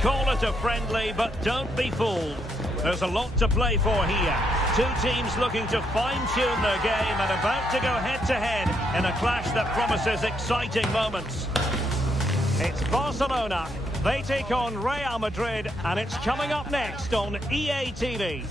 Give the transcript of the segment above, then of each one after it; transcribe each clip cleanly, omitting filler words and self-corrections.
call it a friendly, but don't be fooled. There's a lot to play for here. Two teams looking to fine-tune their game and about to go head-to-head in a clash that promises exciting moments. It's Barcelona. They take on Real Madrid, and it's coming up next on EA TV.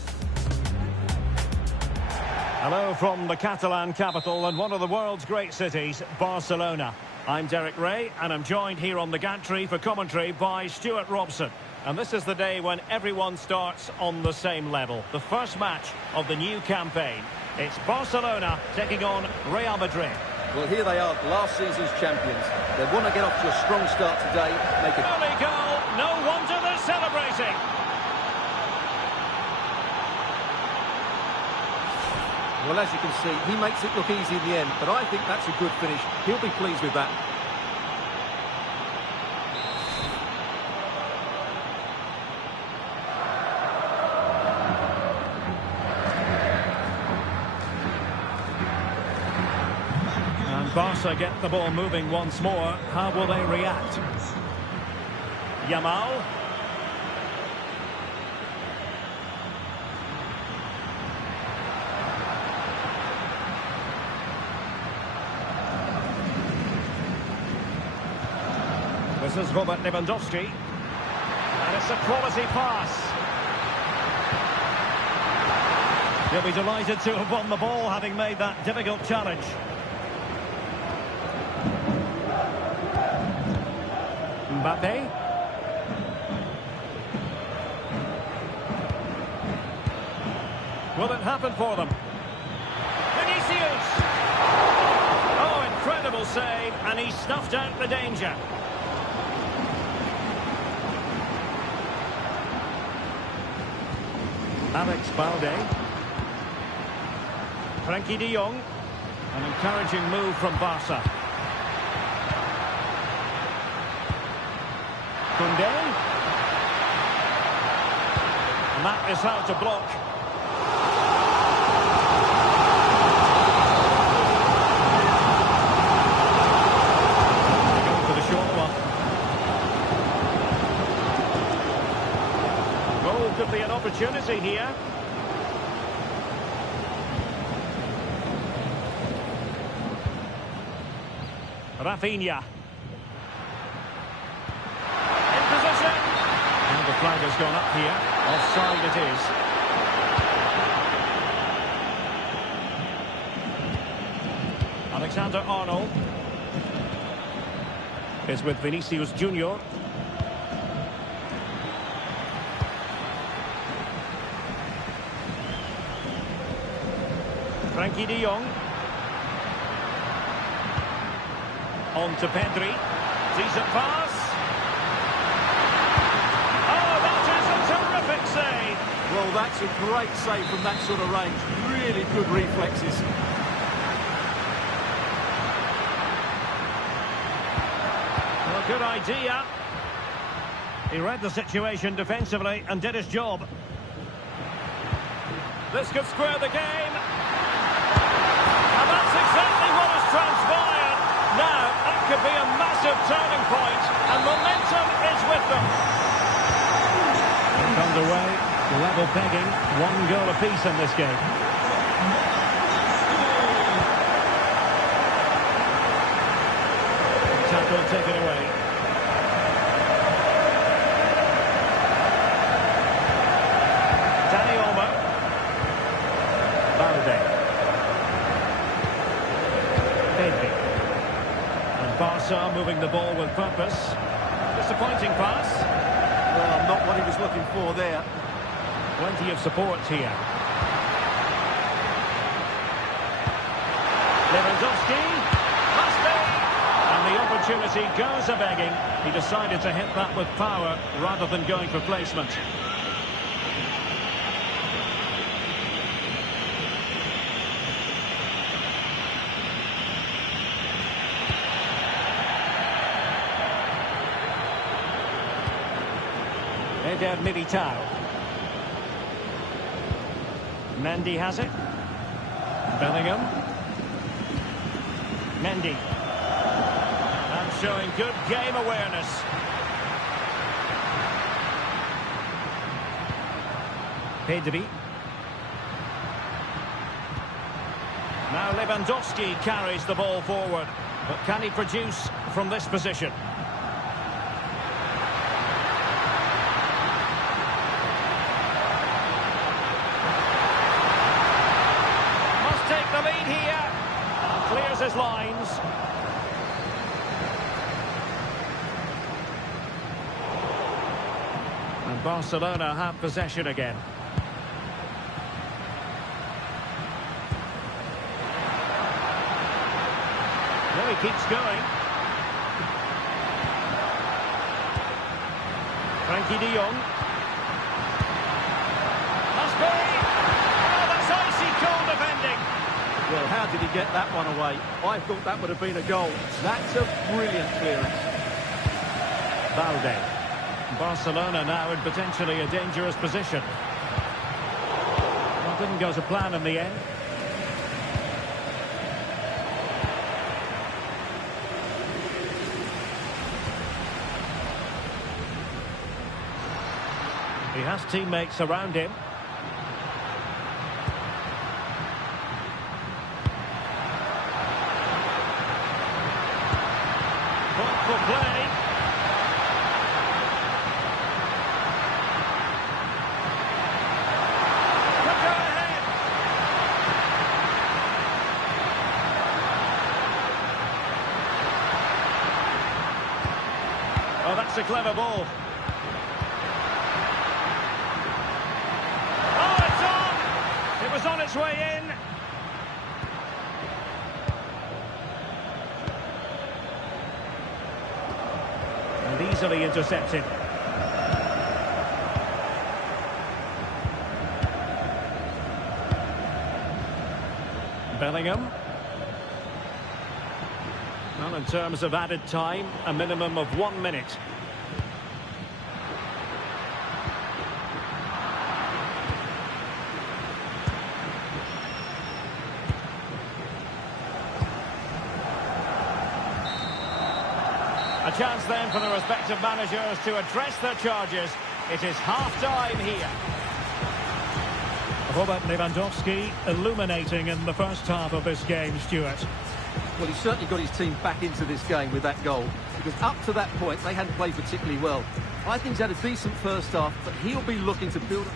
Hello from the Catalan capital and one of the world's great cities, Barcelona. I'm Derek Ray, and I'm joined here on the gantry for commentary by Stuart Robson. And this is the day when everyone starts on the same level. The first match of the new campaign. It's Barcelona taking on Real Madrid. Well, here they are, last season's champions. They want to get off to a strong start today. Make it early goal. No wonder they're celebrating. Well, as you can see, he makes it look easy in the end, but I think that's a good finish. He'll be pleased with that. And Barca get the ball moving once more. How will they react? Yamal. This is Robert Lewandowski. And it's a quality pass. He'll be delighted to have won the ball, having made that difficult challenge. Mbappe. Will it happen for them? Vinicius! Oh, incredible save, and he snuffed out the danger. Alex Balde. Frenkie de Jong. An encouraging move from Barca. Koundé. And that is how to block. Going for the short one. Goal could be an opportunity here. Rafinha. In position. And the flag has gone up here. Offside it is. Alexander-Arnold is with Vinicius Junior. Frenkie de Jong. On to Pedri. Decent pass. Oh, that is a terrific save. Well, that's a great save from that sort of range. Really good reflexes. Well, good idea. He read the situation defensively and did his job. This could square the game. And that's exactly what has transpired. Now, that could be a massive turning point, and momentum is with them. It's underway, level pegging, 1 goal apiece in this game. Tackle taken away. Dani Olmo. Balde. Pedri. Barca moving the ball with purpose. Disappointing pass. Well, not what he was looking for there. Plenty of support here. Lewandowski. Must be. And the opportunity goes a-begging. He decided to hit that with power rather than going for placement. Eder Militao. Mendy has it. Bellingham. Mendy. And showing good game awareness. Pedri. Now Lewandowski carries the ball forward. But can he produce from this position? Must take the lead here. Clears his lines. And Barcelona have possession again. Well, he keeps going. Frankie de Jong. Must be. Oh, that's icy cold defending. Well, how did he get that one away? I thought that would have been a goal. That's a brilliant clearance. Balde. Barcelona now in potentially a dangerous position. Well, didn't go to plan in the end. He has teammates around him. Thoughtful play. Could go ahead. Oh, that's a clever ball. Was on its way in. And easily intercepted. Bellingham. Well, in terms of added time, a minimum of 1 minute. A chance then for the respective managers to address their charges. It is half-time here. Robert Lewandowski illuminating in the first half of this game, Stuart. Well, he certainly got his team back into this game with that goal, because up to that point they hadn't played particularly well. I think he's had a decent first half, but he'll be looking to build up.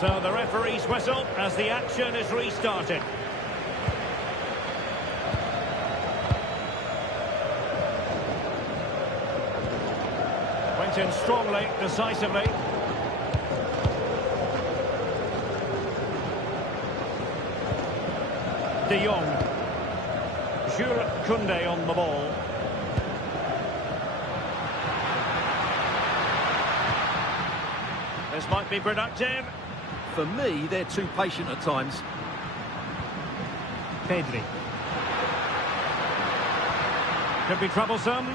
So the referee's whistle as the action is restarted. Went in strongly, decisively. De Jong. Jules Koundé on the ball. This might be productive. For me, they're too patient at times. Pedri. Could be troublesome.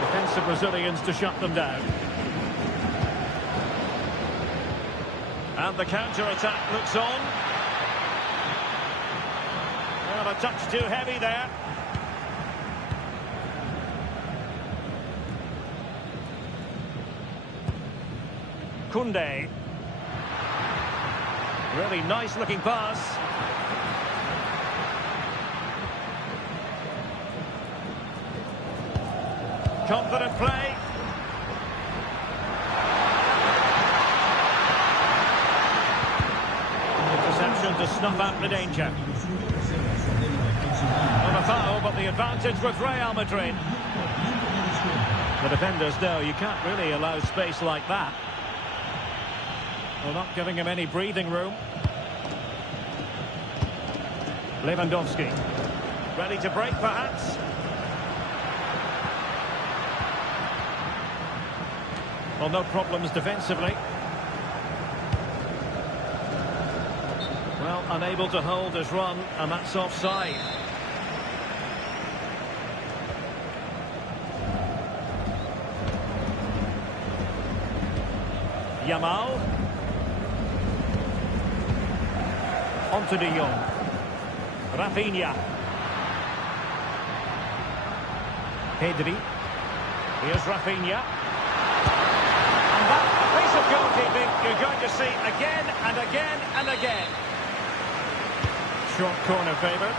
Defensive Brazilians to shut them down. And the counter-attack looks on. Well, a touch too heavy there. Koundé. Really nice looking pass. Confident play. Interception to snuff out the danger. Not a foul, but the advantage with Real Madrid. The defenders know you can't really allow space like that. Well, not giving him any breathing room. Lewandowski. Ready to break, perhaps. Well, no problems defensively. Well, unable to hold his run, and that's offside. Yamal. On to De Jong. Rafinha. Pedri. Here's Rafinha. And that, a piece of goalkeeping you're going to see again and again and again. Short corner favoured.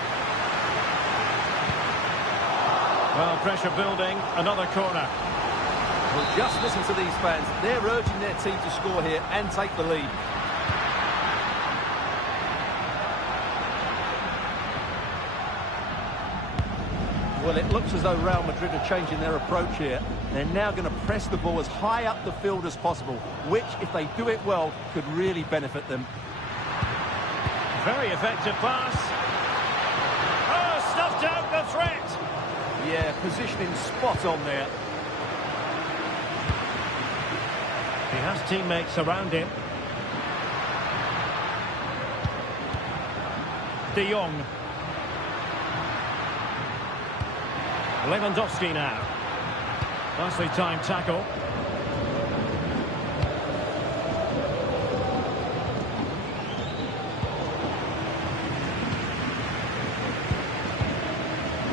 Well, pressure building, another corner. Well, just listen to these fans. They're urging their team to score here and take the lead. Well, it looks as though Real Madrid are changing their approach here. They're now going to press the ball as high up the field as possible, which, if they do it well, could really benefit them. Very effective pass. Oh, snuffed out the threat. Yeah, positioning spot on there. He has teammates around him. De Jong. Lewandowski now. Nicely timed tackle.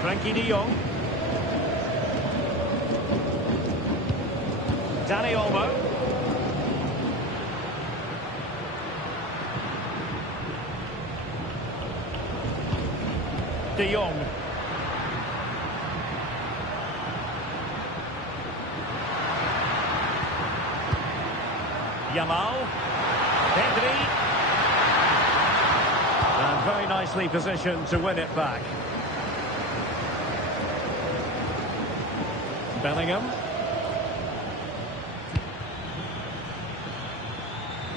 Frankie De Jong. Dani Olmo. De Jong. Yamal. Pedri. And very nicely positioned to win it back. Bellingham.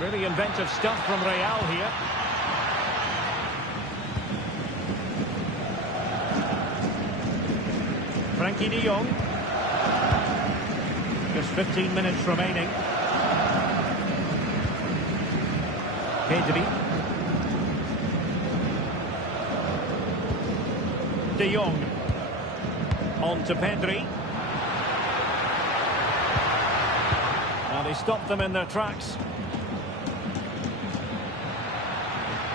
Really inventive stuff from Real here. Frankie De Jong. Just 15 minutes remaining. Pedri. De Jong. On to Pedri. And he stopped them in their tracks.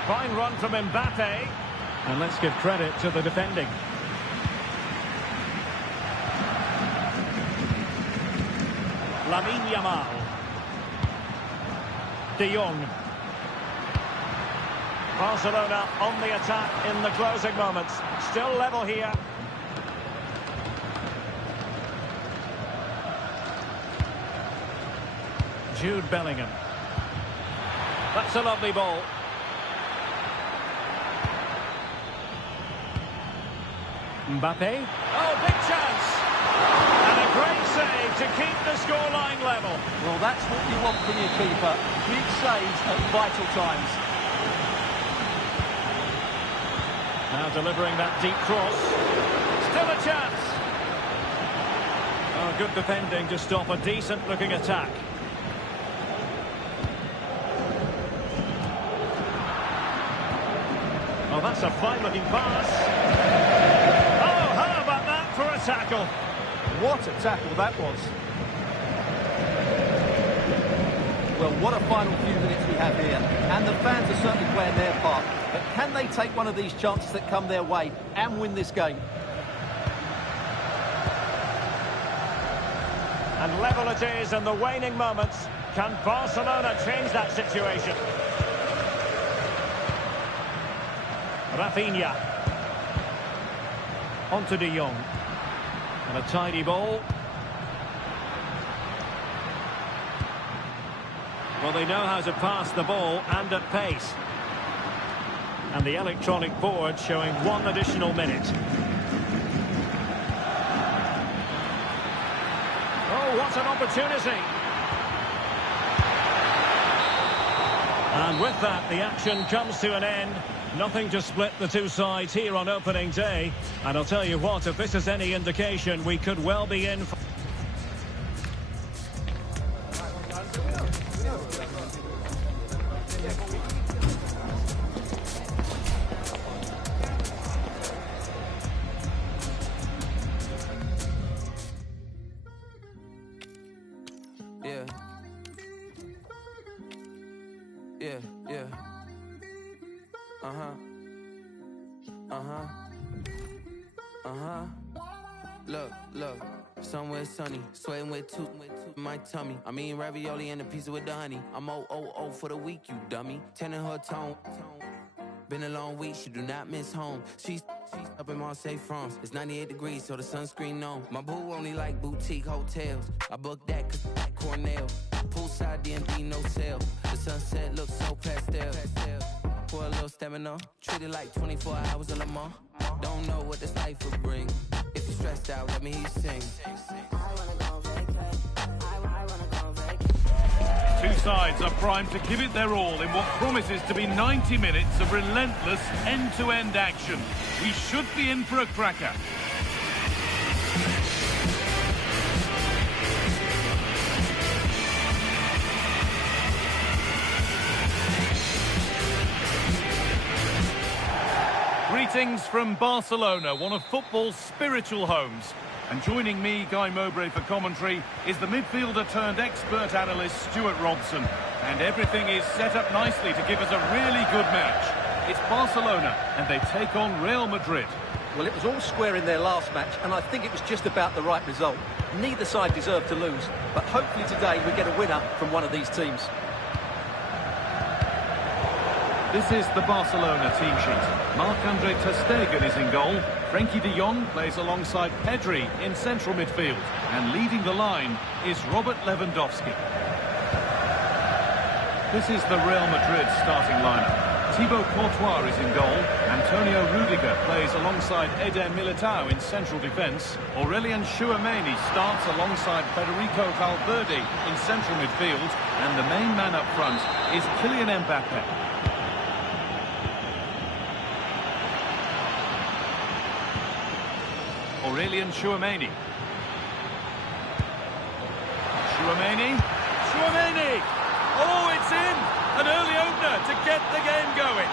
Fine run from Mbappe. And let's give credit to the defending. Lamine Yamal. De Jong. Barcelona on the attack in the closing moments. Still level here. Jude Bellingham. That's a lovely ball. Mbappe. Oh, big chance. And a great save to keep the scoreline level. Well, that's what you want from your keeper. Big saves at vital times. Now delivering that deep cross. Still a chance. Oh, good defending to stop a decent-looking attack. Oh, that's a fine-looking pass. Oh, how about that for a tackle? What a tackle that was. Well, what a final few minutes we have here. And the fans are certainly playing their part. But can they take one of these chances that come their way and win this game? And level it is in the waning moments. Can Barcelona change that situation? Rafinha. On to De Jong. And a tidy ball. Well, they know how to pass the ball and at pace. And the electronic board showing 1 additional minute. Oh, what an opportunity. And with that, the action comes to an end. Nothing to split the two sides here on opening day. And I'll tell you what, if this is any indication, we could well be in for... Yeah. Yeah, yeah. Look, somewhere sunny, sweating with two my tummy. I'm eating ravioli and a pizza with the honey. I'm 000 for the week, you dummy. Tending her tone. Been a long week, she do not miss home. She's up in Marseille, France. It's 98 degrees, so the sunscreen on. My boo only like boutique hotels. I booked that cause like Cornell. Poolside DMV, no sale. The sunset looks so pastel. For a little stamina, treat it like 24 hours of Le Mans. Don't know what this life will bring. If you're stressed out, let me hear you sing. Two sides are primed to give it their all in what promises to be 90 minutes of relentless end-to-end action. We should be in for a cracker. Greetings from Barcelona, one of football's spiritual homes. And joining me, Guy Mowbray, for commentary is the midfielder turned expert analyst Stuart Robson. And everything is set up nicely to give us a really good match. It's Barcelona and they take on Real Madrid. Well, it was all square in their last match, and I think it was just about the right result. Neither side deserved to lose, but hopefully today we get a winner from one of these teams. This is the Barcelona team sheet. Marc-Andre ter Stegen is in goal. Frenkie de Jong plays alongside Pedri in central midfield. And leading the line is Robert Lewandowski. This is the Real Madrid starting lineup. Thibaut Courtois is in goal. Antonio Rudiger plays alongside Eder Militao in central defence. Aurelien Tchouameni starts alongside Federico Valverde in central midfield. And the main man up front is Kylian Mbappe. Aurelien Tchouameni. Tchouameni! Oh, it's in! An early opener to get the game going.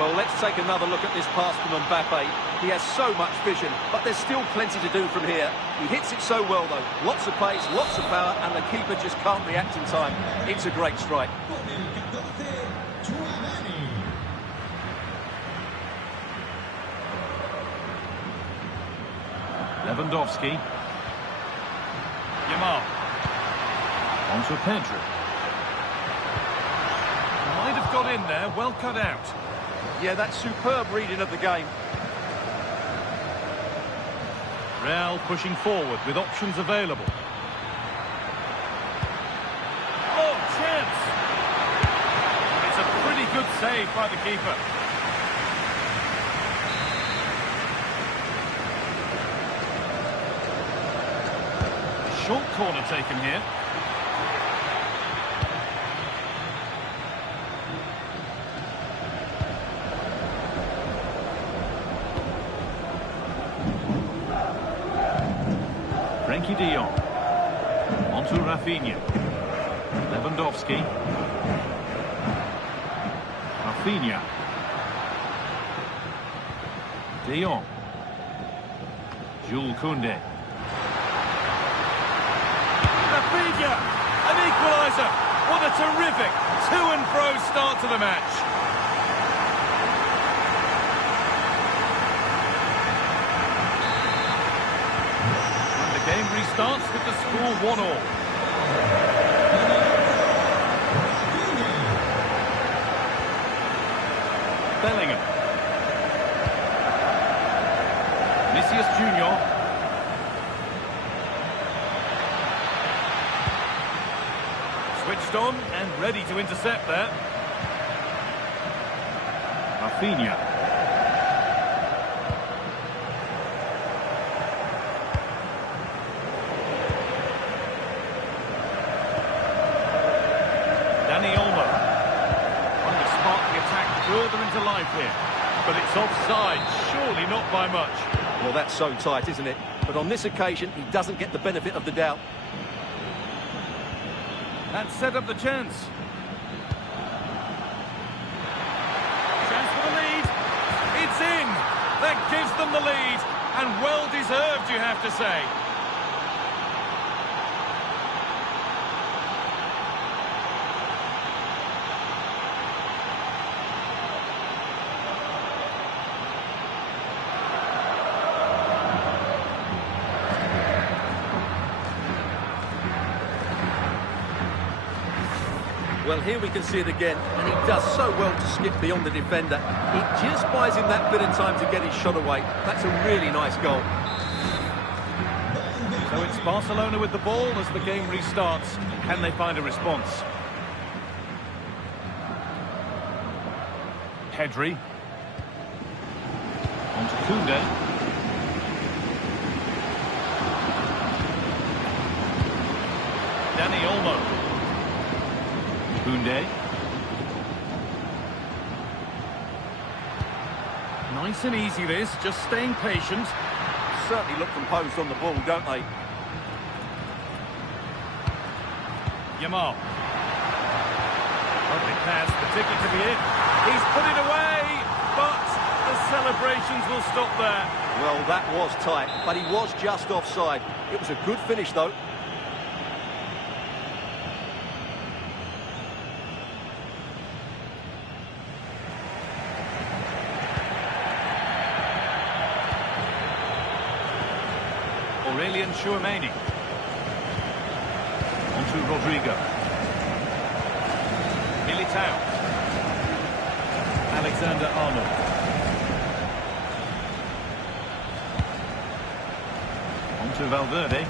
Well, let's take another look at this pass from Mbappe. He has so much vision, but there's still plenty to do from here. He hits it so well, though. Lots of pace, lots of power, and the keeper just can't react in time. It's a great strike. Lewandowski. Yamal. On to Pedri. Might have got in there, well cut out. Yeah, that's superb reading of the game. Real pushing forward with options available. Oh, chance! It's a pretty good save by the keeper. Short corner taken here. Frenkie de Jong. On to Rafinha. Lewandowski. Rafinha. De Jong. Jules Koundé. An equaliser. What a terrific to-and-fro start to the match. And the game restarts with the score 1-1. Bellingham. Vinicius Junior. Switched on and ready to intercept there. Rafinha. Dani Olmo. Trying to spark the attack further into life here. But it's offside, surely not by much. Well, that's so tight, isn't it? But on this occasion, he doesn't get the benefit of the doubt. And set up the chance. Chance for the lead. It's in. That gives them the lead. And well deserved, you have to say. Well, here we can see it again, and he does so well to skip beyond the defender. It just buys him that bit of time to get his shot away. That's a really nice goal. So it's Barcelona with the ball as the game restarts. Can they find a response? Pedri. On to Koundé. Dani Olmo. Koundé. Nice and easy this, just staying patient. Certainly look composed on the ball, don't they? Yamal. Lovely pass, the ticket to be in. He's put it away, but the celebrations will stop there. Well, that was tight, but he was just offside. It was a good finish, though. Aurelien Tchouameni. On to Rodrigo. Militao. Alexander-Arnold. On to Valverde.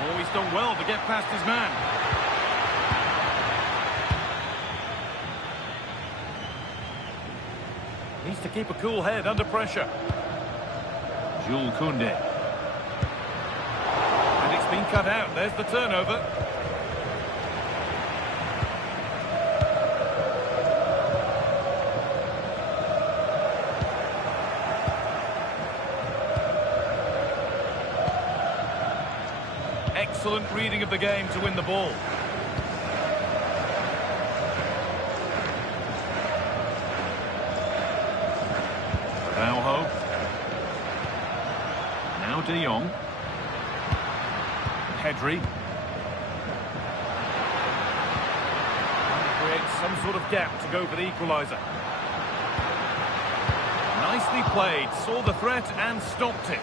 Oh, he's done well to get past his man. Needs to keep a cool head under pressure. Jules Koundé. And it's been cut out. There's the turnover. Excellent reading of the game to win the ball. Araujo. Now De Jong. Pedri. Creates some sort of gap to go for the equaliser. Nicely played. Saw the threat and stopped it.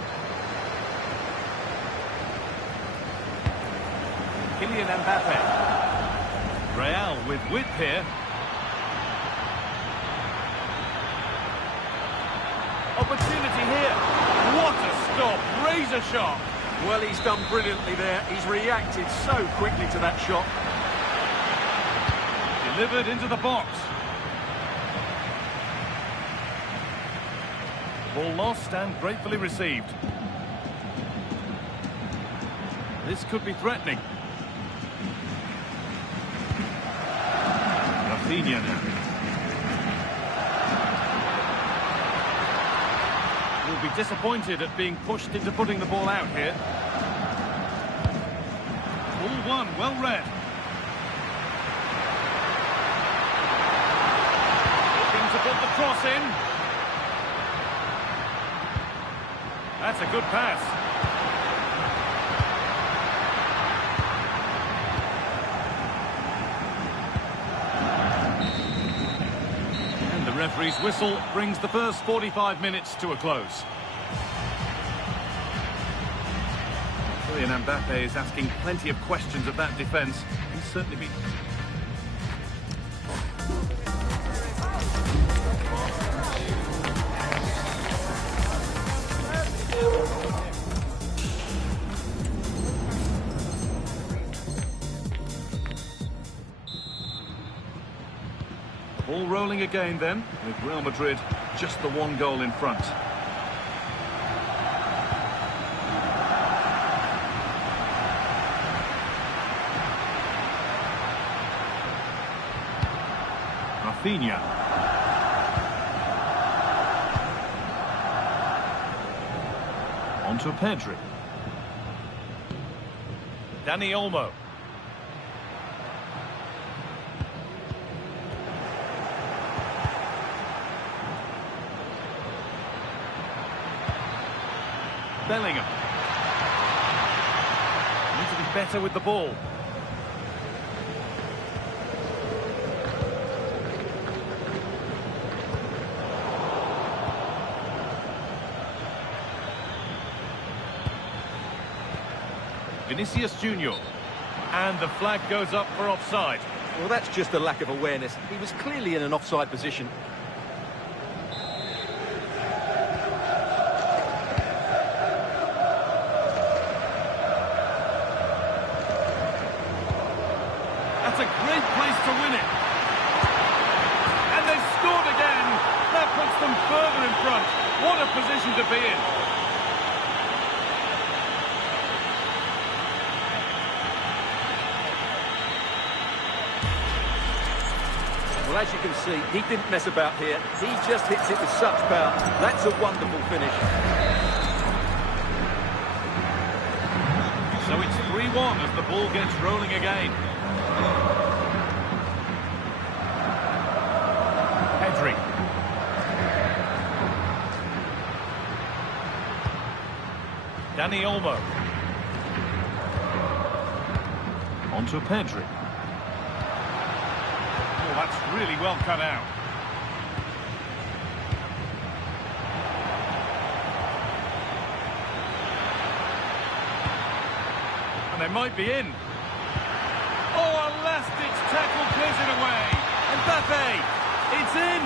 Kylian Mbappe. Real with width here. Opportunity here. What a stop. Razor sharp. Well, he's done brilliantly there. He's reacted so quickly to that shot. Delivered into the box. Ball lost and gratefully received. This could be threatening. Rafinha now. Will be disappointed at being pushed into putting the ball out here. Ball one, well read. Looking to put the cross in. That's a good pass. And the referee's whistle brings the first 45 minutes to a close. Kylian Mbappe is asking plenty of questions of that defence. He's certainly been... Ball rolling again then, with Real Madrid just the one goal in front. Rafinha. On to Pedri. Dani Olmo. Bellingham. Need to be better with the ball. Vinicius Junior. And the flag goes up for offside. Well, that's just a lack of awareness. He was clearly in an offside position. That's a great place to win it. And they've scored again. That puts them further in front. What a position to be in. Well, as you can see, he didn't mess about here. He just hits it with such power. That's a wonderful finish. So it's 3-1 as the ball gets rolling again. Pedri. Dani Olmo. On to Pedri. Oh, that's really well cut out. And they might be in. Oh, a last-ditch tackle clears it away. Mbappe, it's in.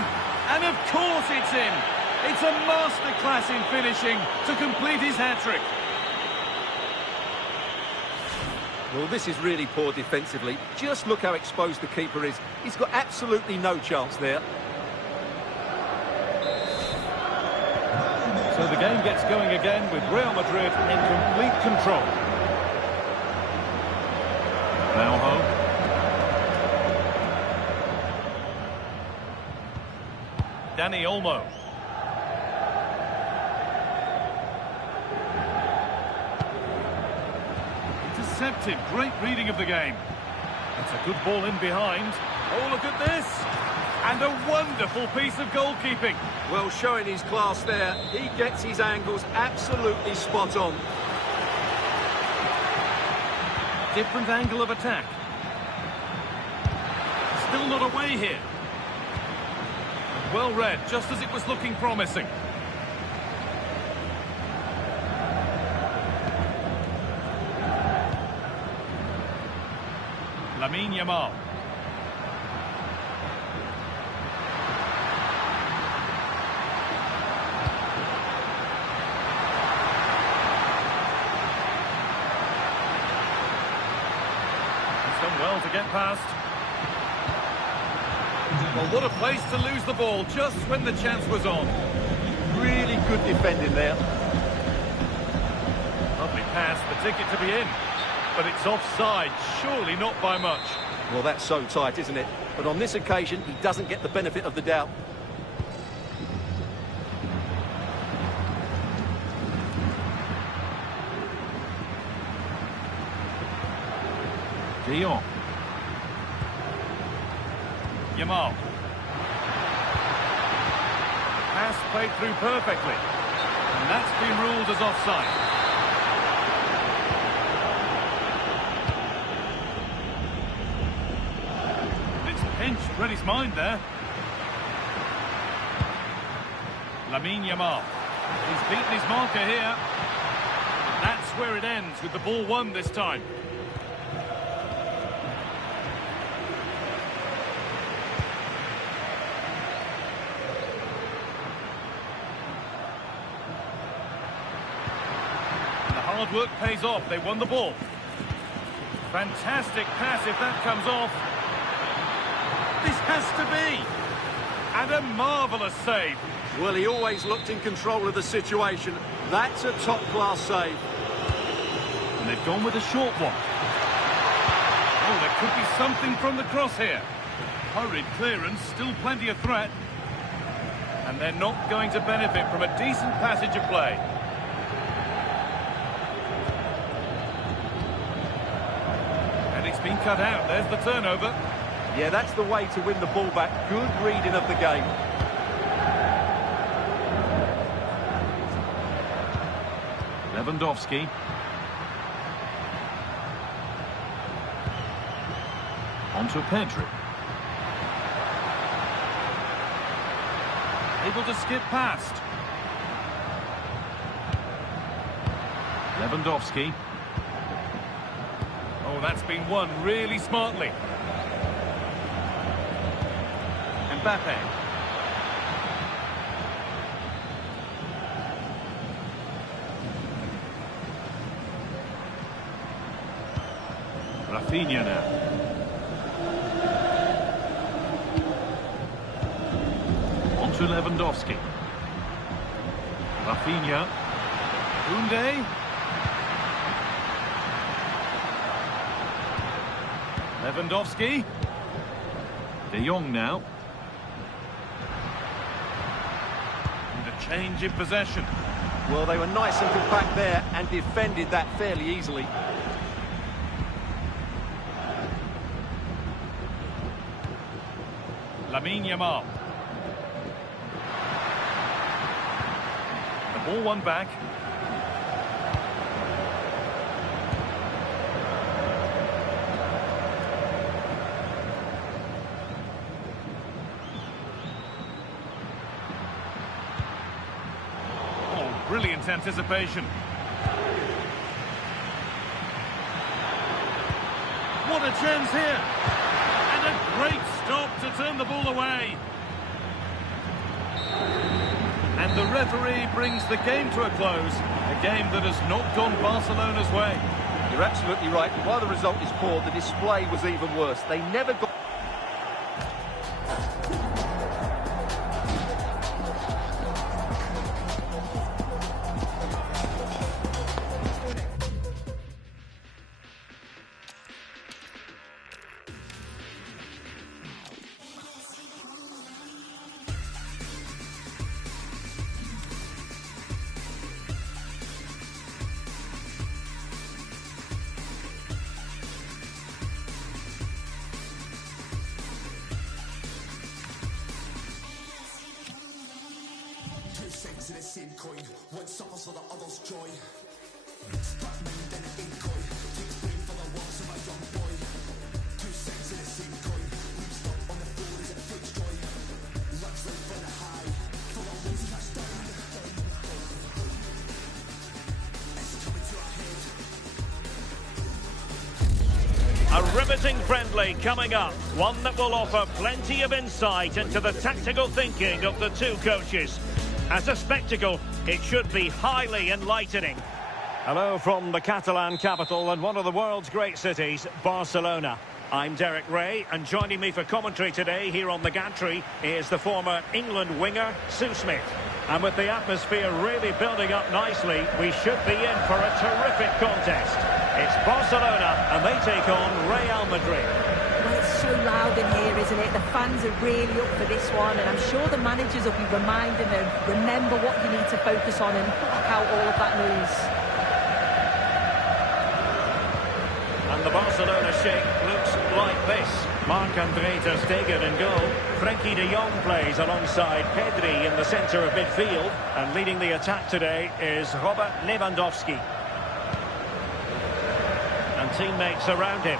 And of course it's in. It's a masterclass in finishing to complete his hat-trick. Well, this is really poor defensively. Just look how exposed the keeper is. He's got absolutely no chance there. So the game gets going again with Real Madrid in complete control. Now home. Dani Olmo. Intercepted. Great reading of the game. It's a good ball in behind. Oh, look at this. And a wonderful piece of goalkeeping. Well, showing his class there. He gets his angles absolutely spot on. Different angle of attack. Still not away here. Well read, just as it was looking promising. Lamine Yamal. He's done well to get past. Well, what a place to lose the ball just when the chance was on. Really good defending there. Lovely pass, the ticket to be in. But it's offside, surely not by much. Well, that's so tight, isn't it? But on this occasion, he doesn't get the benefit of the doubt. De Jong. Yamal. Pass played through perfectly. And that's been ruled as offside. Pinched, read his mind there. Lamine Yamal. He's beaten his marker here. That's where it ends, with the ball won this time. And the hard work pays off. They won the ball. Fantastic pass if that comes off. This has to be. And a marvellous save. Well, he always looked in control of the situation. That's a top-class save. And they've gone with a short one. Oh, there could be something from the cross here. Hurried clearance, still plenty of threat. And they're not going to benefit from a decent passage of play. And it's been cut out. There's the turnover. Yeah, that's the way to win the ball back. Good reading of the game. Lewandowski. On to Pedri. Able to skip past. Lewandowski. Oh, Oh, that's been won really smartly. Mbappe. Rafinha now. On to Lewandowski. Rafinha. Koundé. Lewandowski. De Jong now. And a change in possession. Well, they were nice and compact there and defended that fairly easily. Lamine Yamal. The ball won back. Oh, brilliant anticipation. What a chance here. And a great stop to turn the ball away. And the referee brings the game to a close. A game that has not gone Barcelona's way. You're absolutely right. While the result is poor, the display was even worse. They never got... To the same coin, one suffers for the other's joy. A riveting friendly coming up, one that will offer plenty of insight into the tactical thinking of the two coaches. As a spectacle, it should be highly enlightening. Hello from the Catalan capital and one of the world's great cities, Barcelona. I'm Derek Ray, and joining me for commentary today here on the gantry is the former England winger, Sue Smith. And with the atmosphere really building up nicely, we should be in for a terrific contest. It's Barcelona, and they take on Real Madrid. Well, it's so loud in here, isn't it? The fans are really up for this one, and I'm sure the managers will be reminding them, remember what you need to focus on and block out all of that noise. And the Barcelona shape looks like this. Marc-André ter Stegen in goal. Frenkie de Jong plays alongside Pedri in the centre of midfield. And leading the attack today is Robert Lewandowski. And teammates around him.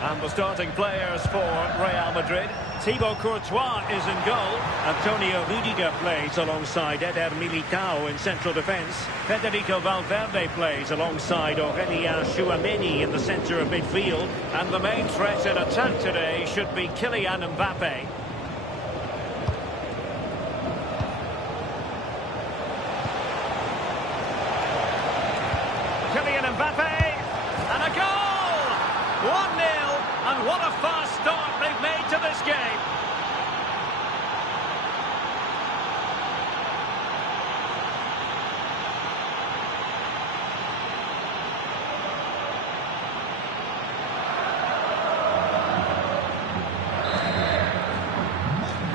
And the starting players for Real Madrid. Thibaut Courtois is in goal. Antonio Rudiger plays alongside Eder Militao in central defence. Federico Valverde plays alongside Aurélien Tchouameni in the centre of midfield. And the main threat in attack today should be Kylian Mbappe. Kylian Mbappe, and a goal! 1-0, and what a fast start they've made to this game.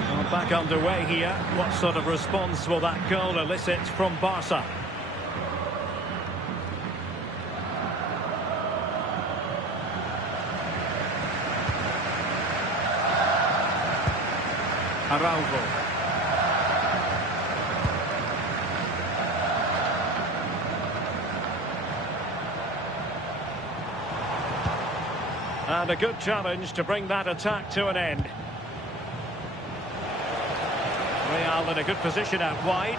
Well, back underway here. What sort of response will that goal elicit from Barca? Araujo. And a good challenge to bring that attack to an end. Real in a good position out wide.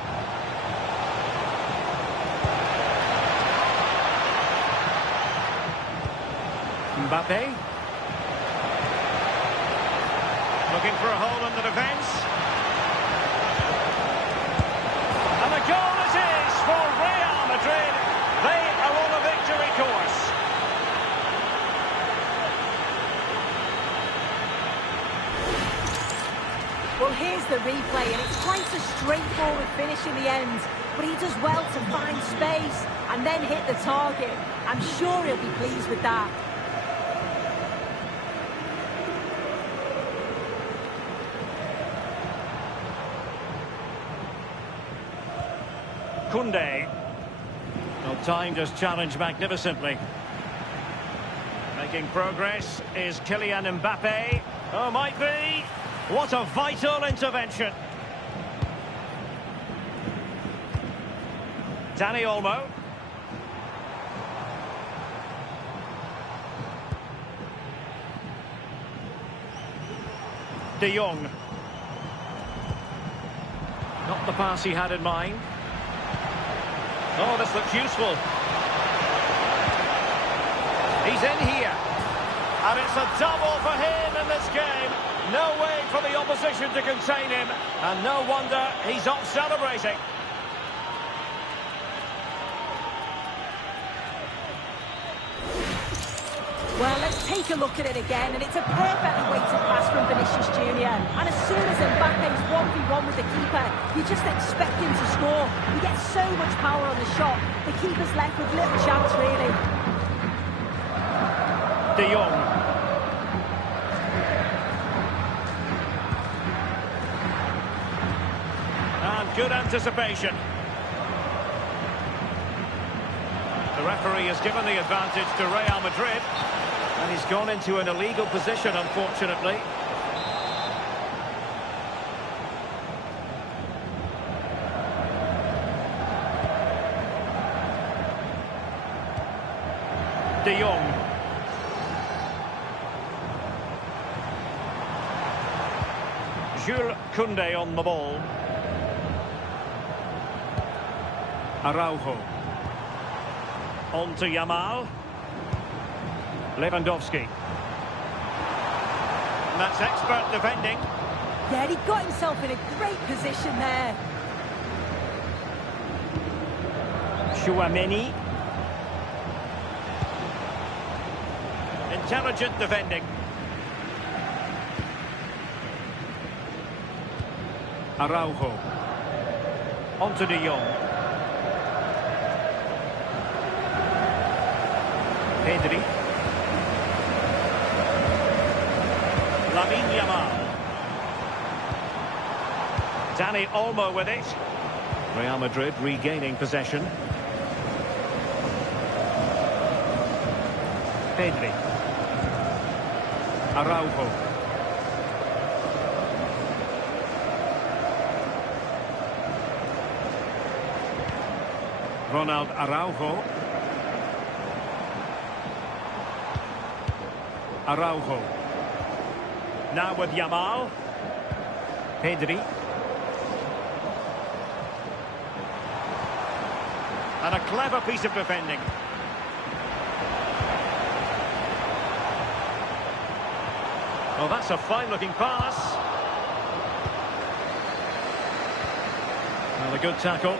Mbappe. Looking for a hole in the defence. And the goal it is for Real Madrid. They are on a victory course. Well, here's the replay, and it's quite a straightforward finish in the end. But he does well to find space and then hit the target. I'm sure he'll be pleased with that. Koundé. Well, timed his challenge magnificently. Making progress is Kylian Mbappe. Oh, might be. What a vital intervention. Dani Olmo. De Jong. Not the pass he had in mind. Oh, this looks useful. He's in here. And it's a double for him in this game. No way for the opposition to contain him. And no wonder he's off celebrating. Well, let's take a look at it again, and it's a perfectly weighted pass from Vinicius Junior. And as soon as Mbappe's 1v1 with the keeper, you just expect him to score. He gets so much power on the shot, the keeper's left with little chance, really. De Jong. And good anticipation. The referee has given the advantage to Real Madrid. And he's gone into an illegal position, unfortunately. De Jong. Jules Koundé on the ball. Araujo. On to Yamal. Lewandowski. And that's expert defending. Yeah, he got himself in a great position there. Chouameni. Intelligent defending. Araujo. On to De Jong. Pedri. Lamine Yamal. Dani Olmo with it. Real Madrid regaining possession. Pedri. Araujo. Ronald Araujo. Araujo. Now with Yamal. Pedri. And a clever piece of defending. Oh, that's a fine-looking pass. Well, a good tackle.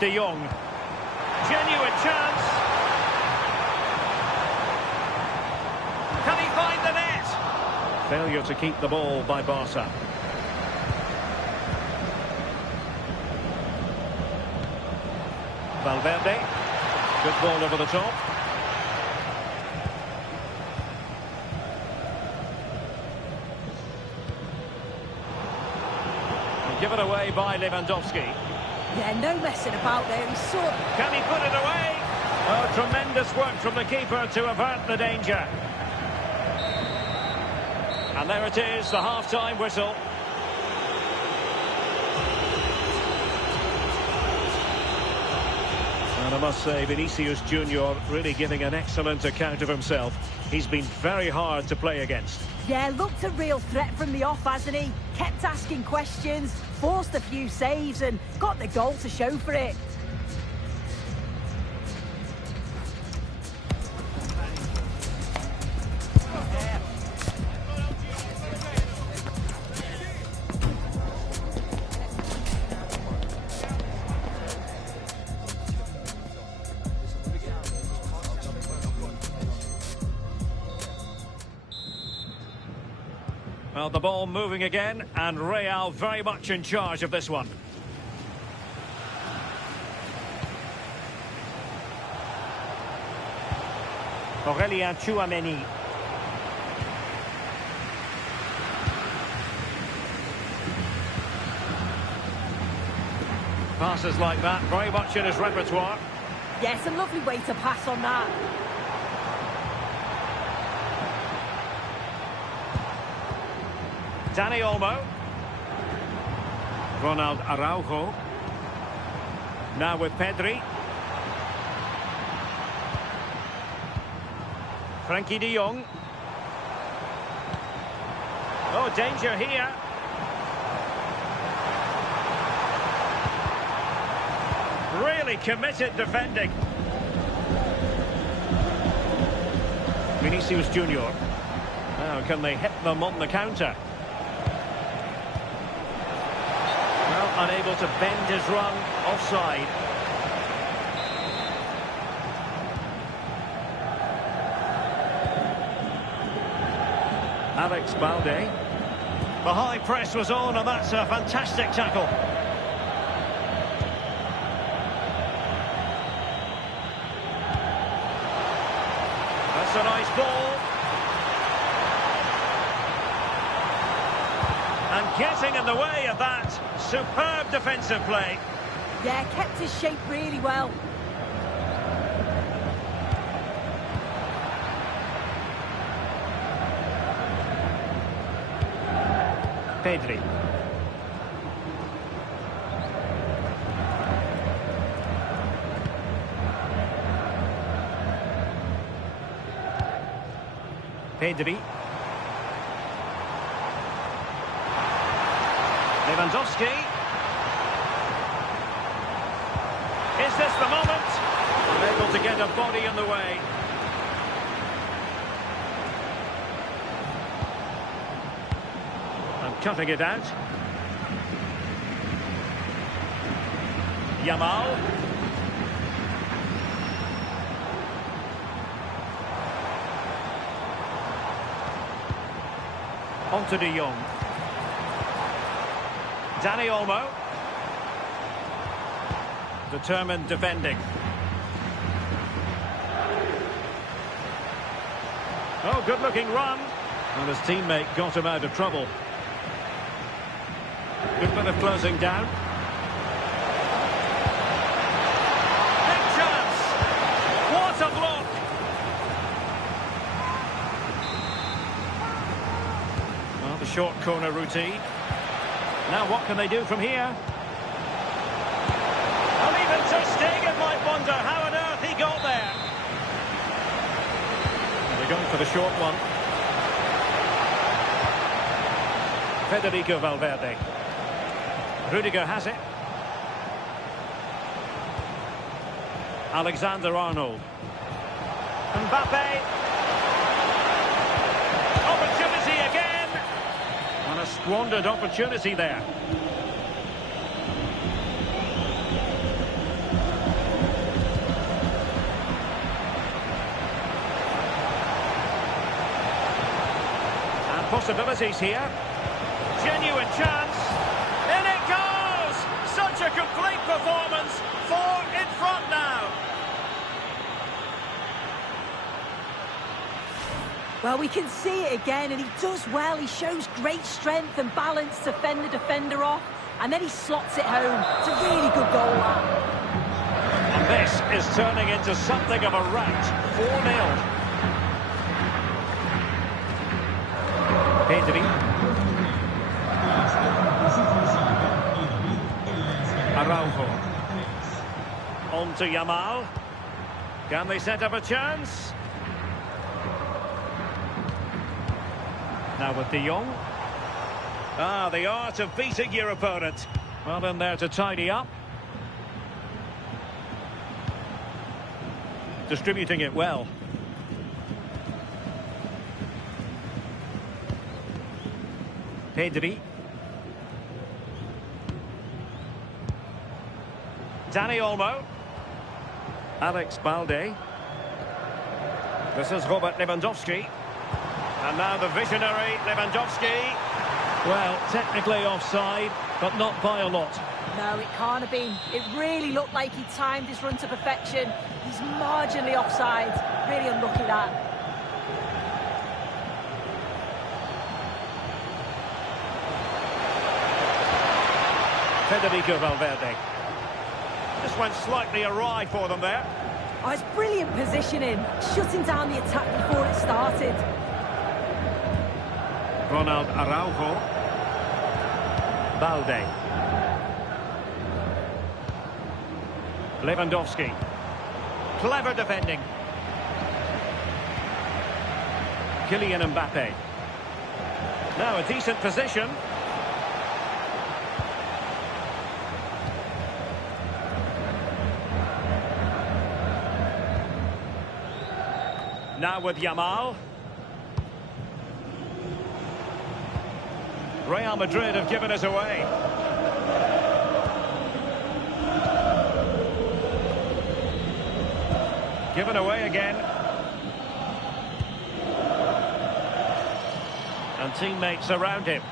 De Jong. Genuine chance. Can he find the net? Failure to keep the ball by Barca. Valverde. Good ball over the top. Given away by Lewandowski. Yeah, no messing about there. He's sort of... Can he put it away? Oh, tremendous work from the keeper to avert the danger. And there it is, the half-time whistle. And I must say, Vinicius Junior really giving an excellent account of himself. He's been very hard to play against. Yeah, looked a real threat from the off, hasn't he? Kept asking questions, forced a few saves and got the goal to show for it. Well, the ball moving again, and Real very much in charge of this one. Aurélien Tchouaméni. Passes like that, very much in his repertoire. Yes, a lovely way to pass on that. Dani Olmo. Ronald Araujo. Now with Pedri. Frankie de Jong. Oh, danger here. Really committed defending. Vinicius Junior. Now, can they hit them on the counter? Well, unable to bend his run, offside. Alex Balde. The high press was on, and that's a fantastic tackle. That's a nice ball. And getting in the way of that. Superb defensive play. Yeah, kept his shape really well. Pedri. Pedri. Lewandowski. Is this the moment? Unable to get a body in the way. And cutting it out. Yamal. Onto de Jong. Dani Olmo. Determined defending. Oh, good-looking run. And his teammate got him out of trouble. Good bit of closing down. Big chance. What a block. Well, the short corner routine. Now what can they do from here? Well, even Ter Stegen might wonder how on earth he got there. They're going for the short one. Federico Valverde. Rudiger has it. Alexander-Arnold. Mbappe. Opportunity again. And a squandered opportunity there. And possibilities here. Genuine chance. In it goes! Such a complete performance. 4 in front now. Well, we can see it again, and he does well. He shows great strength and balance to fend the defender off, and then he slots it home. It's a really good goal, that. And this is turning into something of a rout. 4-0. Pedri. Araujo. On to Yamal. Can they set up a chance? Now with de Jong. Ah, the art of beating your opponent. Well in there to tidy up. Distributing it well. Pedri. Dani Olmo. Alex Balde. This is Robert Lewandowski. And now the visionary Lewandowski. Well, technically offside, but not by a lot. No, it can't have been. It really looked like he timed his run to perfection. He's marginally offside. Really unlucky that. Federico Valverde. Just went slightly awry for them there. Oh, it's brilliant positioning, shutting down the attack before it started. Ronald Araujo. Balde. Lewandowski. Clever defending. Kylian Mbappe. Now a decent position. Now with Yamal. Real Madrid have given us away. Given away again. And teammates around him.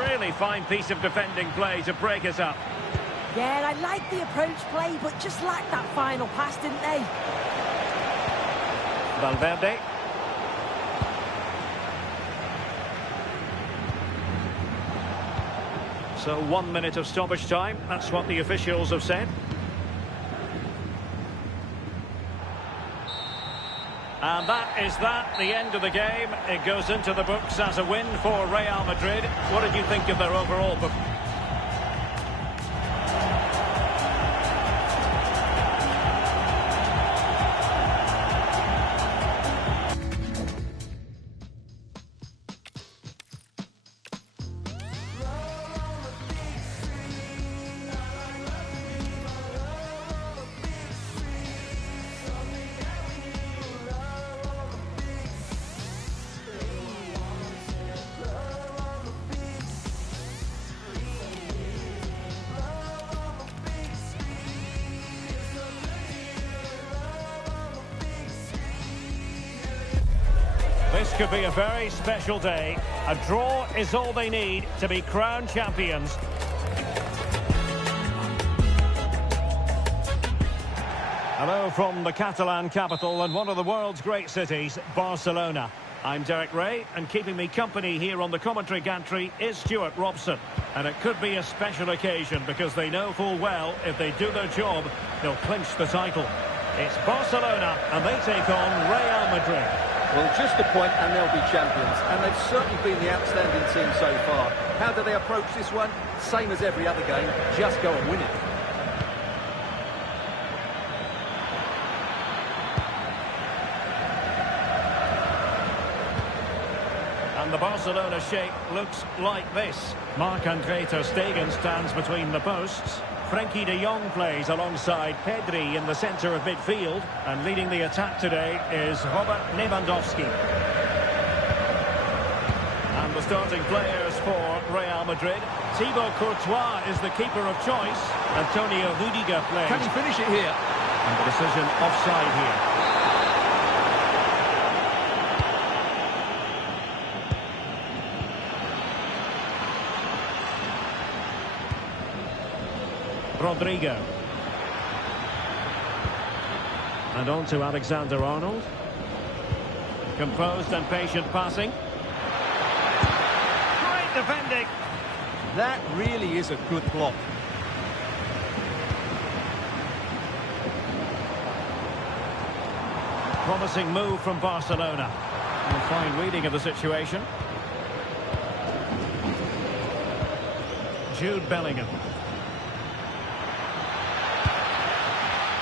Really fine piece of defending play to break us up. Yeah, I like the approach play, but just lacked that final pass, didn't they? Valverde. So 1 minute of stoppage time. That's what the officials have said. And that is the end of the game. It goes into the books as a win for Real Madrid. What did you think of their overall performance? This could be a very special day. A draw is all they need to be crowned champions. Hello from the Catalan capital and one of the world's great cities, Barcelona. I'm Derek Ray, and keeping me company here on the commentary gantry is Stuart Robson. And it could be a special occasion because they know full well if they do their job, they'll clinch the title. It's Barcelona and they take on Real Madrid. Well, just a point and they'll be champions. And they've certainly been the outstanding team so far. How do they approach this one? Same as every other game, just go and win it. And the Barcelona shape looks like this. Marc-Andre ter Stegen stands between the posts. Frenkie de Jong plays alongside Pedri in the centre of midfield. And leading the attack today is Robert Lewandowski. And the starting players for Real Madrid. Thibaut Courtois is the keeper of choice. Antonio Rudiger plays. Can he finish it here? And the decision offside here. Rodrigo. And on to Alexander-Arnold. Composed and patient passing. Great defending. That really is a good block. Promising move from Barcelona. And a fine reading of the situation. Jude Bellingham.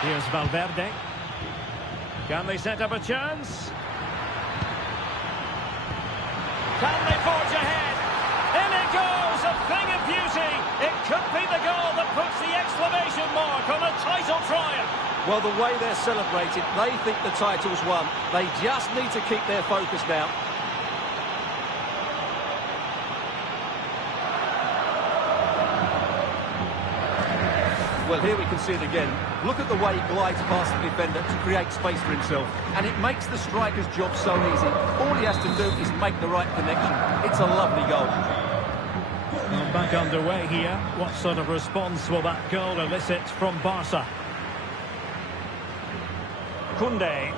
Here's Valverde. Can they set up a chance? Can they forge ahead? In it goes, a thing of beauty. It could be the goal that puts the exclamation mark on a title triumph. Well, the way they're celebrating, they think the title's won. They just need to keep their focus now. Well, here we can see it again. Look at the way he glides past the defender to create space for himself. And it makes the striker's job so easy. All he has to do is make the right connection. It's a lovely goal. Well, back underway here. What sort of response will that goal elicit from Barca? Koundé.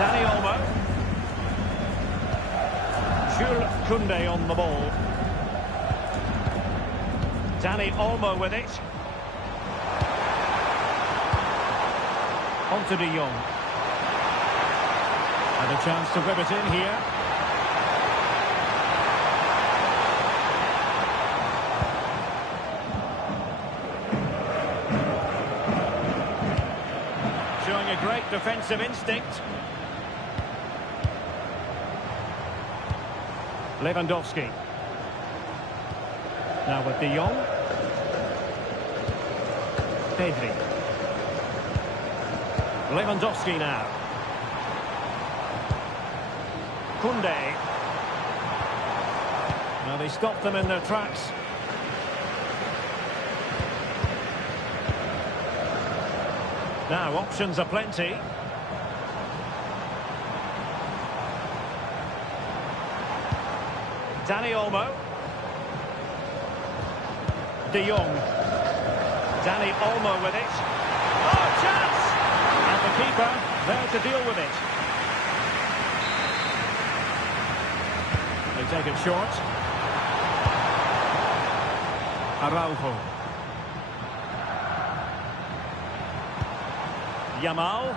Dani Olmo. Jules Koundé on the ball. Dani Olmo with it. On to De Jong. And a chance to whip it in here. Showing a great defensive instinct. Lewandowski. Now with De Jong. Pedri. Lewandowski now. Koundé. Now they stopped them in their tracks. Now options are plenty. Dani Olmo. De Jong. Dani Olmo with it. Oh, chance! And the keeper there to deal with it. They take it short. Araujo. Yamal.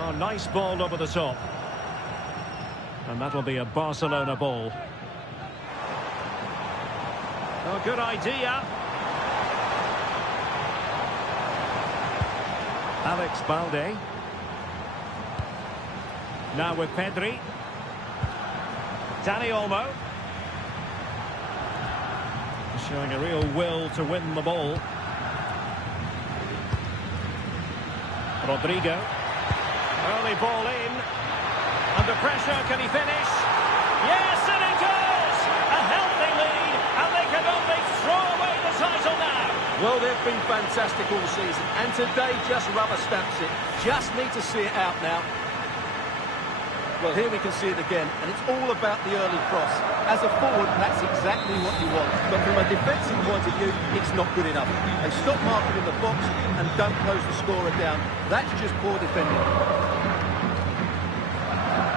Oh, nice ball over the top. And that'll be a Barcelona ball. Oh, good idea. Alex Balde. Now with Pedri. Dani Olmo. Showing a real will to win the ball. Rodrigo. Early ball in. Under pressure, can he finish? Yes, and it goes! A healthy lead, and they can only throw away the title now. Well, they've been fantastic all season, and today just rubber stamps it. Just need to see it out now. Well, here we can see it again, and it's all about the early cross. As a forward, that's exactly what you want. But from a defensive point of view, it's not good enough. They stop marking in the box and don't close the scorer down. That's just poor defending.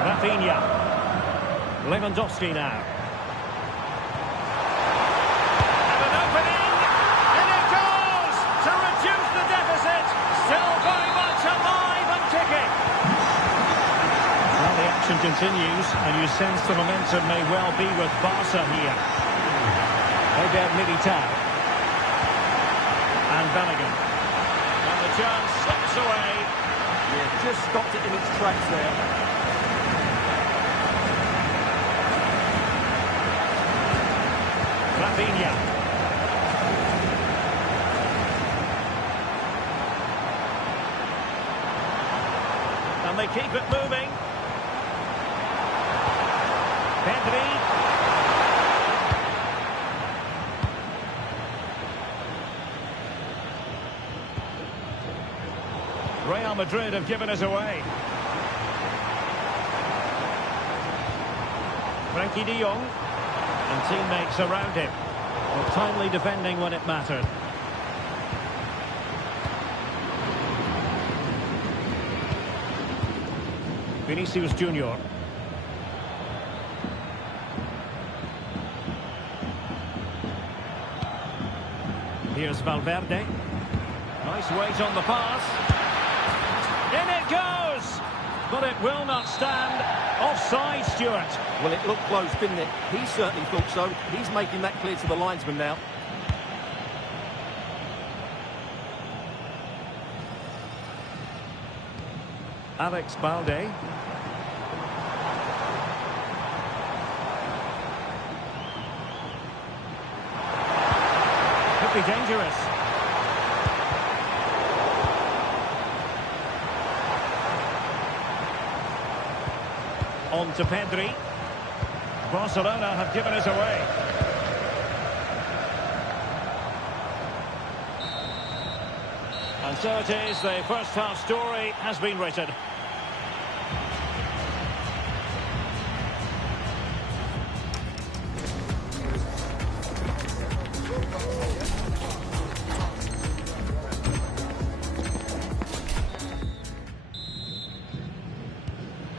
Rafinha. Lewandowski now. And an opening, and it goes to reduce the deficit. Still very much alive and kicking. Well, the action continues, and you sense the momentum may well be with Barca here. Eder Militao. And Bellingham. And the chance slips away. Yeah, just stopped it in its tracks there. Rafinha. And they keep it moving. Pedri. Real Madrid have given us away. Frankie de Jong. And teammates around him. Well, timely defending when it mattered. Vinicius Junior. Here's Valverde. Nice weight on the pass. In it goes! But it will not stand. Offside, Stuart. Well, it looked close, didn't it? He certainly thought so. He's making that clear to the linesman now. Alex Balde. Could be dangerous. On to Pedri. Barcelona have given us away. And so it is, the first half story has been written.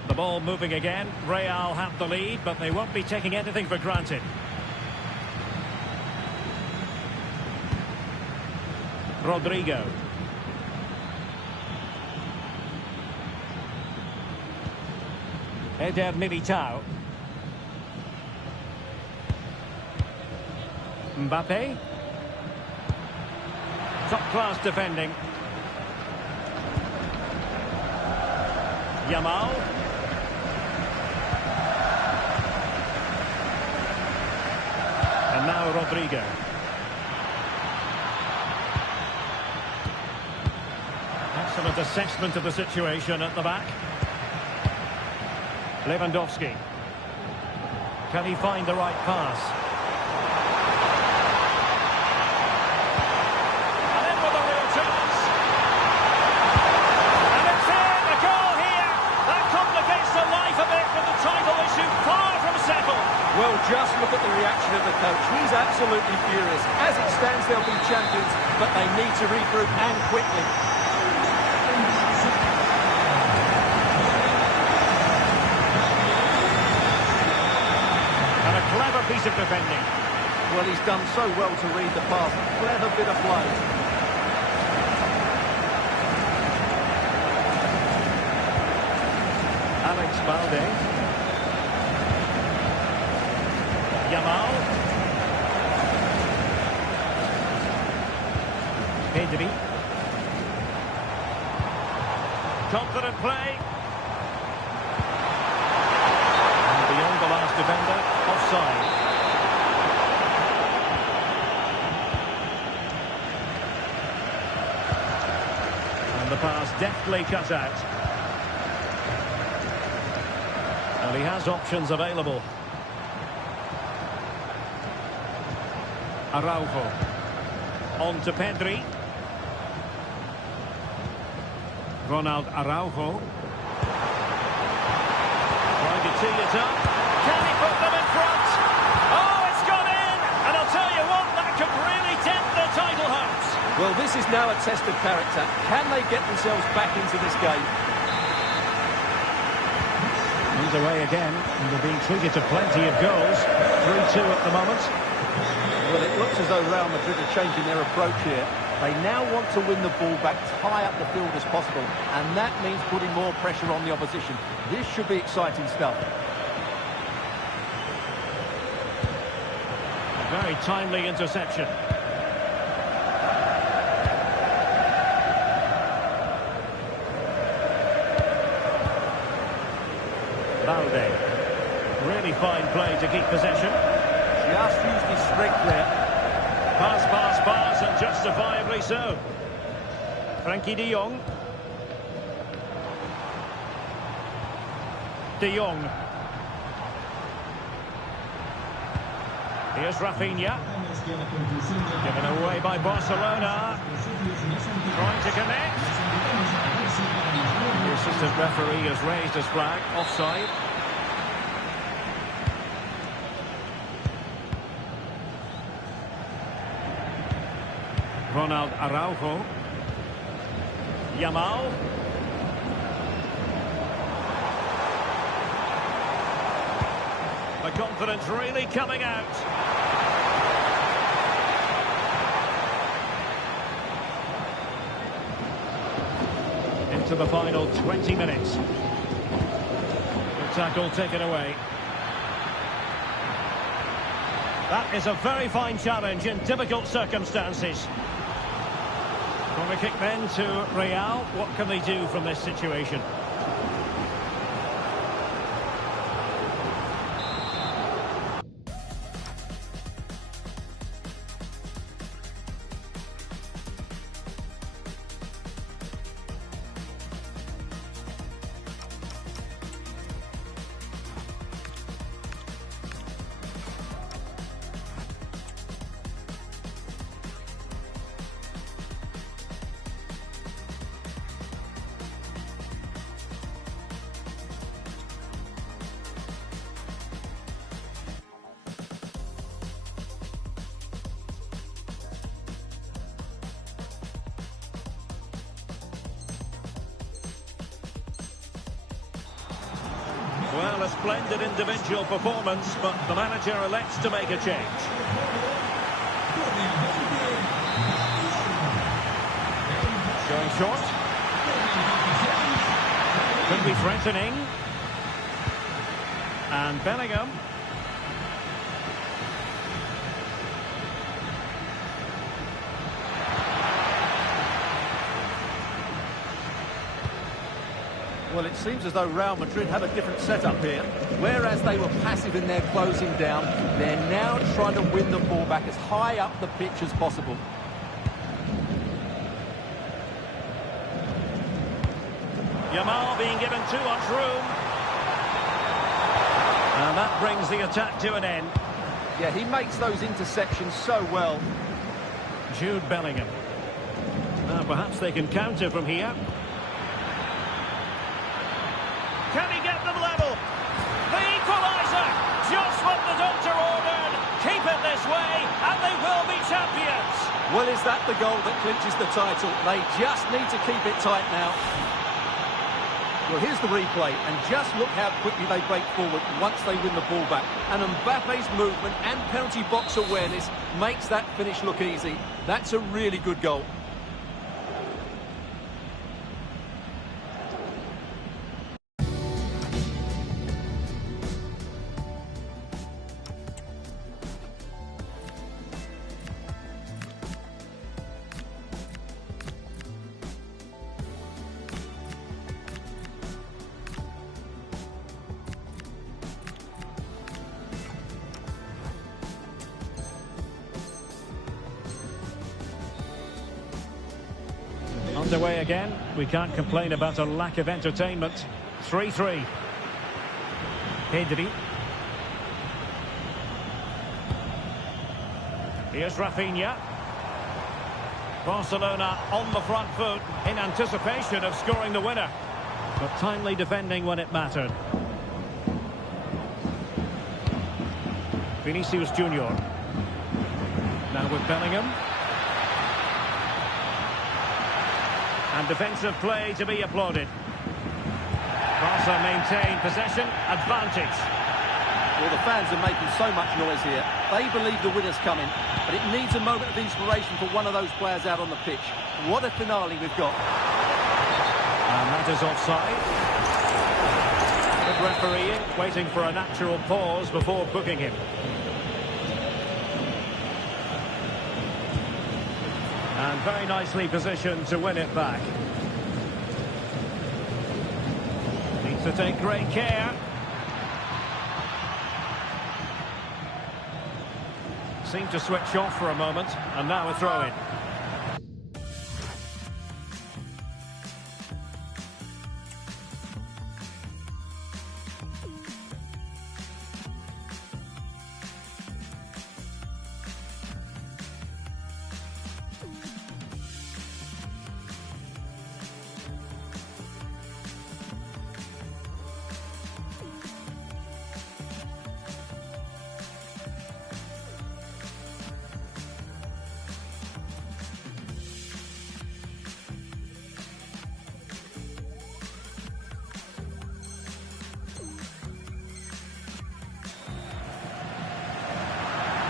The ball moving again. Real have the lead, but they won't be taking anything for granted. Rodrigo. Eder Militao. Mbappe. Top-class defending. Yamal. And now Rodrigo. Excellent assessment of the situation at the back. Lewandowski. Can he find the right pass? And in with a real chance. And it's in, a goal here. That complicates the life a bit with the title issue far from settled. Well, just look at the reaction of the coach. He's absolutely furious. As it stands, they'll be champions, but they need to regroup and quickly. Clever piece of defending. Well, he's done so well to read the pass. Clever bit of play. Alex Balde. Yamal. Pedri. Confident play. And beyond the last defender. Offside. And the pass deftly cut out. And he has options available. Araujo. On to Pedri. Ronald Araujo. Trying to tee it up. Can he put them in front? Oh, it's gone in! And I'll tell you what, that could really dent their title hopes. Well, this is now a test of character. Can they get themselves back into this game? He's away again, and they're being treated to plenty of goals. 3-2 at the moment. Well, it looks as though Real Madrid are changing their approach here. They now want to win the ball back, tie up the field as possible, and that means putting more pressure on the opposition. This should be exciting stuff. Very timely interception. Balde. Really fine play to keep possession. Just used his strength there. Pass, pass, pass, and justifiably so. Frankie de Jong. De Jong. Here's Rafinha. Given away by Barcelona. Trying to connect. The assistant referee has raised his flag. Offside. Ronald Araujo. Yamal. The confidence really coming out. Into the final 20 minutes. The tackle taken away. That is a very fine challenge in difficult circumstances. Corner kick then to Real. What can they do from this situation? Well, a splendid individual performance, but the manager elects to make a change. Going short. Could be threatening. And Bellingham. Well, it seems as though Real Madrid have a different setup here. Whereas they were passive in their closing down, they're now trying to win the ball back as high up the pitch as possible. Yamal being given too much room. And that brings the attack to an end. Yeah, he makes those interceptions so well. Jude Bellingham. Now perhaps they can counter from here. Can he get them level? The equaliser! Just what the doctor ordered. Keep it this way, and they will be champions. Well, is that the goal that clinches the title? They just need to keep it tight now. Well, here's the replay, and just look how quickly they break forward once they win the ball back. And Mbappe's movement and penalty box awareness makes that finish look easy. That's a really good goal. Underway again. We can't complain about a lack of entertainment. 3-3. Pedri. Here's Rafinha. Barcelona on the front foot in anticipation of scoring the winner. But timely defending when it mattered. Vinicius Junior. Now with Bellingham. And defensive play to be applauded. Barca maintain possession, advantage. Well, the fans are making so much noise here. They believe the winner's coming, but it needs a moment of inspiration for one of those players out on the pitch. What a finale we've got. And that is offside. Good refereeing, waiting for a natural pause before booking him. And very nicely positioned to win it back. Needs to take great care. Seemed to switch off for a moment, and now a throw-in.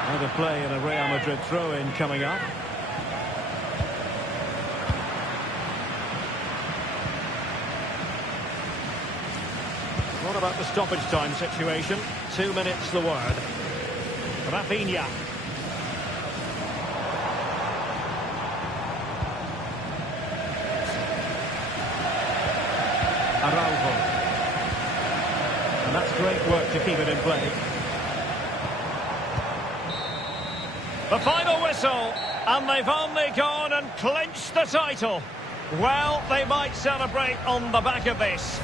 Another play and a Real Madrid throw-in coming up. What about the stoppage time situation? 2 minutes the word. Rafinha. Araujo. And that's great work to keep it in play. The final whistle, and they've only gone and clinched the title. Well, they might celebrate on the back of this.